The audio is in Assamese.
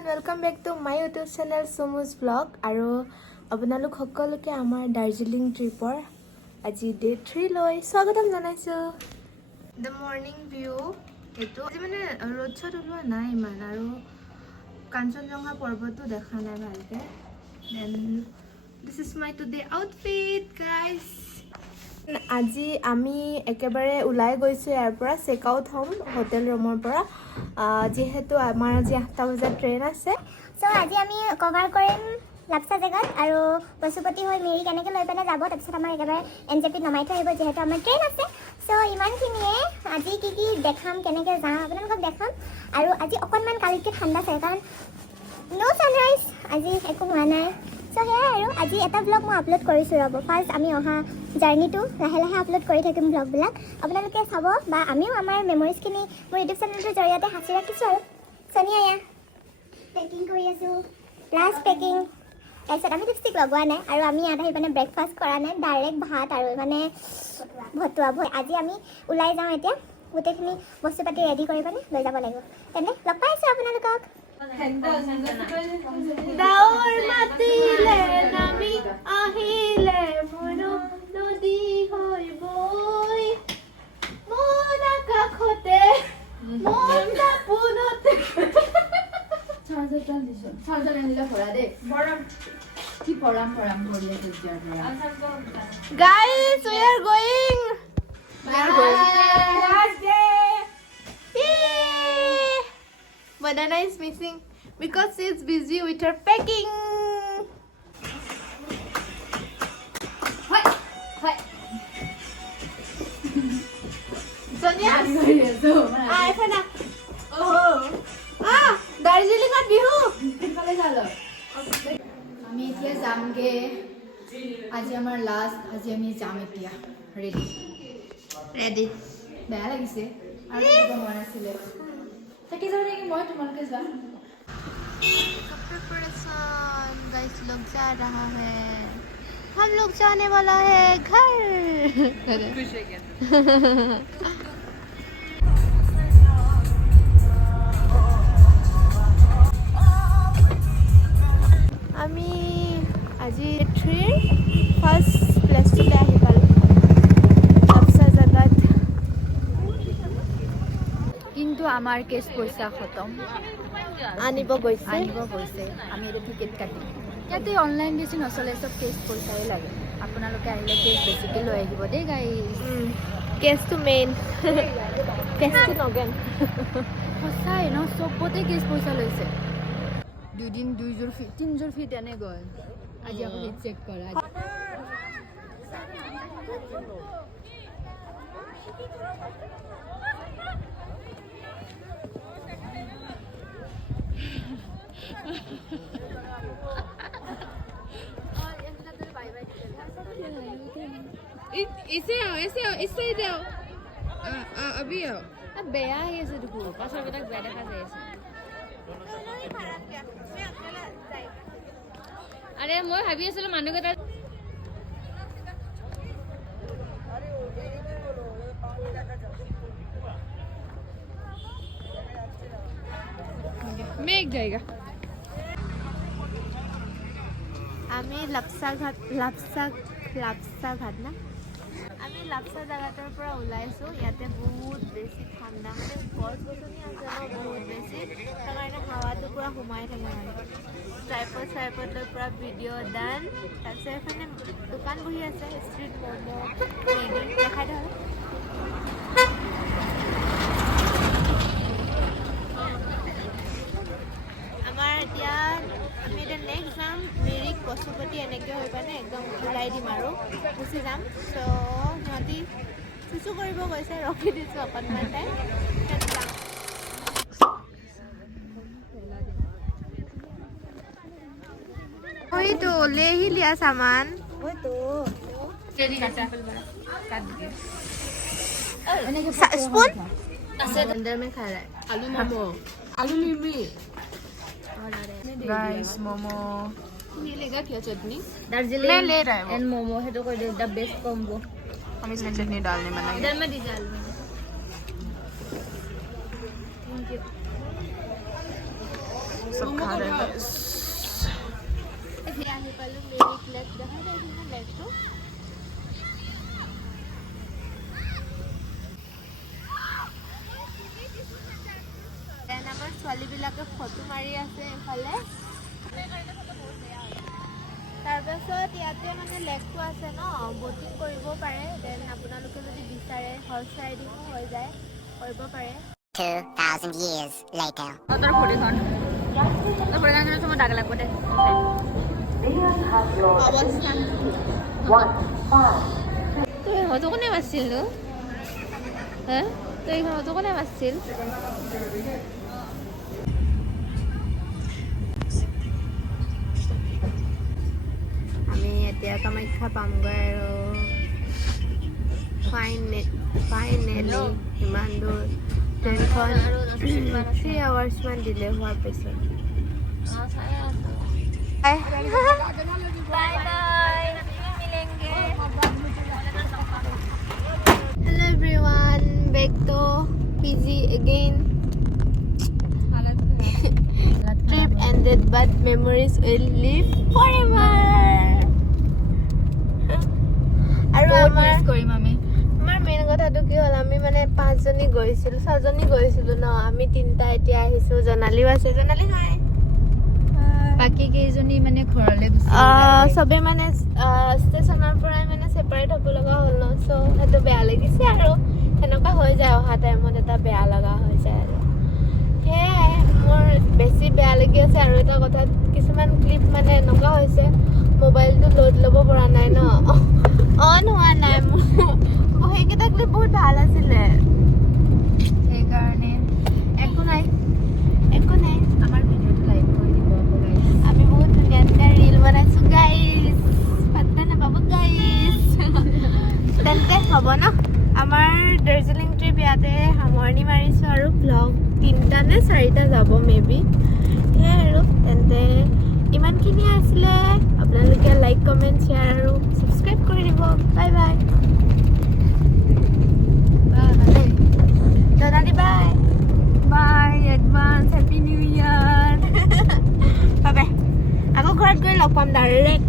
everyone, welcome back to my YouTube channel Somu's vlog. আৰু আপোনালোক সকলোকে আমাৰ দাৰ্জিলিং ট্ৰিপৰ আজি ডে 3 লৈ স্বাগতম জনাইছো। The morning view এটো আজি মানে ৰ'দ চত ওলোৱা নাই ইমান আৰু কাঞ্চনজঙ্ঘা পৰ্বতটো দেখা নাই ভালকে। Then this is my today outfit guys. আজি আমি একেবাৰে উলাই গৈছো ইয়াৰ পৰা চেক আউট হ'ম হোটেল ৰুমৰ পৰা যেহেতু আমাৰ আজি 8টা বজাত ট্ৰেইন আছে সো আজি আমি কভাৰ কৰিম লাপসা জেগাত আৰু পশুপতি হৈ মেৰি কেনেকৈ লৈ পেলাই যাব তাৰপিছত আমাৰ একেবাৰে এনজেপিত নমাই থৈ আহিব যেহেতু আমাৰ ট্ৰেইন আছে সো ইমানখিনিয়ে আজি কি দেখাম কেনেকৈ যাম আপোনালোকক দেখাম আৰু আজি অকণমান কালিতকৈ ঠাণ্ডা চাই কাৰণ ন' ছানৰাইজ আজি একো হোৱা নাই সো সেয়াই আৰু আজি এটা ব্লগ মই আপলোড কৰিছোঁ ৰ'ব ফাৰ্ষ্ট আমি অহা জাৰ্ণিটো লাহে লাহে আপলোড কৰি থাকিম ব্লগবিলাক আপোনালোকে চাব বা আমিও আমাৰ মেমৰিজখিনি মোৰ ইউটিউব চেনেলটোৰ জৰিয়তে সাঁচি ৰাখিছোঁ আৰু চনিয়া এয়া পেকিং কৰি আছোঁ প্লাছ পেকিং তাৰপিছত আমি লিপষ্টিক লগোৱা নাই আৰু আমি ইয়াত আহি মানে ব্ৰেকফাষ্ট কৰা নাই ডাইৰেক্ট ভাত আৰু মানে ভতুৱা আজি আমি ওলাই যাওঁ এতিয়া গোটেইখিনি বস্তু পাতি ৰেডি কৰি পেলাই লৈ যাব লাগিব তেনে লগ পাইছোঁ আপোনালোকক ডাৱৰ মাতিলে নামি আহিলে মনো নদী হৈ বৈ মন আকাশতে মন দাপোনতে চাৰ্জাৰ আনিলে ভৰা দেই কি পৰাম কৰি আছে guys we are going last day Yay! Banana is missing because she is busy with her packing. Sonia, Fana. Oh, Darjeeling at Bihu. আমি এতিয়া যামগে আজি আমাৰ লাষ্ট আজি আমি যাম এতিয়া ৰেডি বেয়া লাগিছে আৰু কিবা মন আছিলে থাকি যাওঁ নেকি মই তোমালোকে যোৱা प्रिपरेशन गाइस लोग जा रहा है हम लोग जाने वाला है घर खुश है क्या আমি আজি 3 ফার্স্ট প্লেসটোলৈ আহি পালোঁ লাপসা জেগাত কিন্তু আমাৰ কেছ পইচা খতম আনিব গৈছে আমি এতিয়া টিকেট কাটিম ইয়াতে অনলাইন বেছি নচলে চব কেছ পইচাই লাগে আপোনালোকে আহিলে কেছ বেছিকৈ লৈ আহিব দেই গাইজ কেছটো মেইন কেছটো নগেন সঁচাই ন চবতে কেছ পইচা লৈছে দুদিন 3যোৰ ফিট এনে গ'ল আজি আপুনি চেক কৰা इसे आओ इससे ही जाओ अभी आओ अब बेया आহি আছে দেখো পাছৰ কেইটাক বেয়া দেখা যাই আছে আৰে মই ভাবি আছিলো মানুহকেইটা मेघ जाएगा আমি লাপসা ঘাট না আমি লাপসা জেগাটোৰ পৰা ওলাইছোঁ ইয়াতে বহুত বেছি ঠাণ্ডা মানে গছ গছনি আছে ন বহুত বেছি তাৰ কাৰণে হাৱাটো পূৰা সোমাই থাকে মানে ট্ৰাইপডৰ পৰা ভিডিঅ' ডান তাৰপিছত এফালে দোকান বহি আছে ষ্ট্ৰীট ম'ম' মেগী দেখাই ধৰ আমাৰ এতিয়া আমি এতিয়া নেক্সট যাম মেৰিক পশুপতি এনেকৈ হৈ পেলাই একদম ওলাই দিম আৰু গুচি যাম চ' সিহঁতি চুচু কৰিব গৈছে ৰখি দিছোঁ অকণমান টাইম वही ले ही लिया सामान स्पून अंदर में खा रहा है आलू मिमी गाइस मोमो ये लेगा क्या चटनी दार्जिलिंग मैं ले रहा है वो। एंड मोमो है तो कोई द बेस्ट कॉम्बो हम इसमें चटनी डालने मना इधर में दी डाल थैंक यू চব খা দে আহি পালোঁ মেৰিক লেক দেখা পাইছোঁ লেকটো আমাৰ ছোৱালীবিলাকে ফটো মাৰি আছে এইফালে তাৰপাছত ইয়াতে মানে লেকটো আছে ন বটিং কৰিব পাৰে দেন আপোনালোকে যদি বিচাৰে হৰ্চ ৰাইডিঙো হৈ যায় কৰিব পাৰে 2000 years later. তোৰ ভৰিখন মই দাগ লাগব দে তই হয়তো কোনে মাৰছিল নো হা তই হয়তো কোনে মাৰছিল আমি এতিয়া কামাখ্যা পামগৈ আৰু ফাইনেলি ইমান দূৰ ট্ৰেইনখন 3 hours মান ডিলে হোৱাৰ পিছত Hello everyone, back to PG again. Trip ended but memories will live forever. আৰু আমাৰ মেইন কথাটো কি হ'ল আমি মানে 5 জনী গৈছিলো 6 জনী গৈছিলো ন আমি 3টা এতিয়া আহিছো জনালিও আছে জনালি নাই বাকি কেইজনী মানে ঘৰলৈ গুচি সবে মানে ষ্টেচনৰ পৰাই মানে সেপাৰেট হ'ব লগা হ'ল ন সো সেইটো বেয়া লাগিছে আৰু এনেকুৱা হৈ যায় অহা টাইমত এটা বেয়া লগা হৈ যায় আৰু সেয়াই মোৰ বেছি বেয়া লাগি আছে আৰু এটা কথা কিছুমান ক্লিপ মানে এনেকুৱা হৈছে মোবাইলটো লোড ল'ব পৰা নাই ন অন হোৱা নাই সেইকেইটা ক্লিপ বহুত ভাল আছিলে সেইকাৰণে একো নাই আমাৰ ভিডিঅ'টো লাইক কৰি দিব আমি বহুত ধুনীয়া ধুনীয়া ৰীল বনাইছোঁ গাইজ পাত্তা নাপাব গাইজ তেন্তে হ'ব ন আমাৰ দাৰ্জিলিং ট্ৰিপ ইয়াতে সামৰণি মাৰিছোঁ আৰু ব্লগ 3টা নে 4টা যাব মেবি সেয়াই আৰু তেন্তে ইমানখিনিয়ে আছিলে আপোনালোকে লাইক কমেণ্ট শ্বেয়াৰ আৰু ছাবস্ক্ৰাইব কৰি দিব বাই বাই জনালি bye bye advance happy new year bye bye আকৌ ঘৰত গৈ লগ পাম ডাইৰেক্ট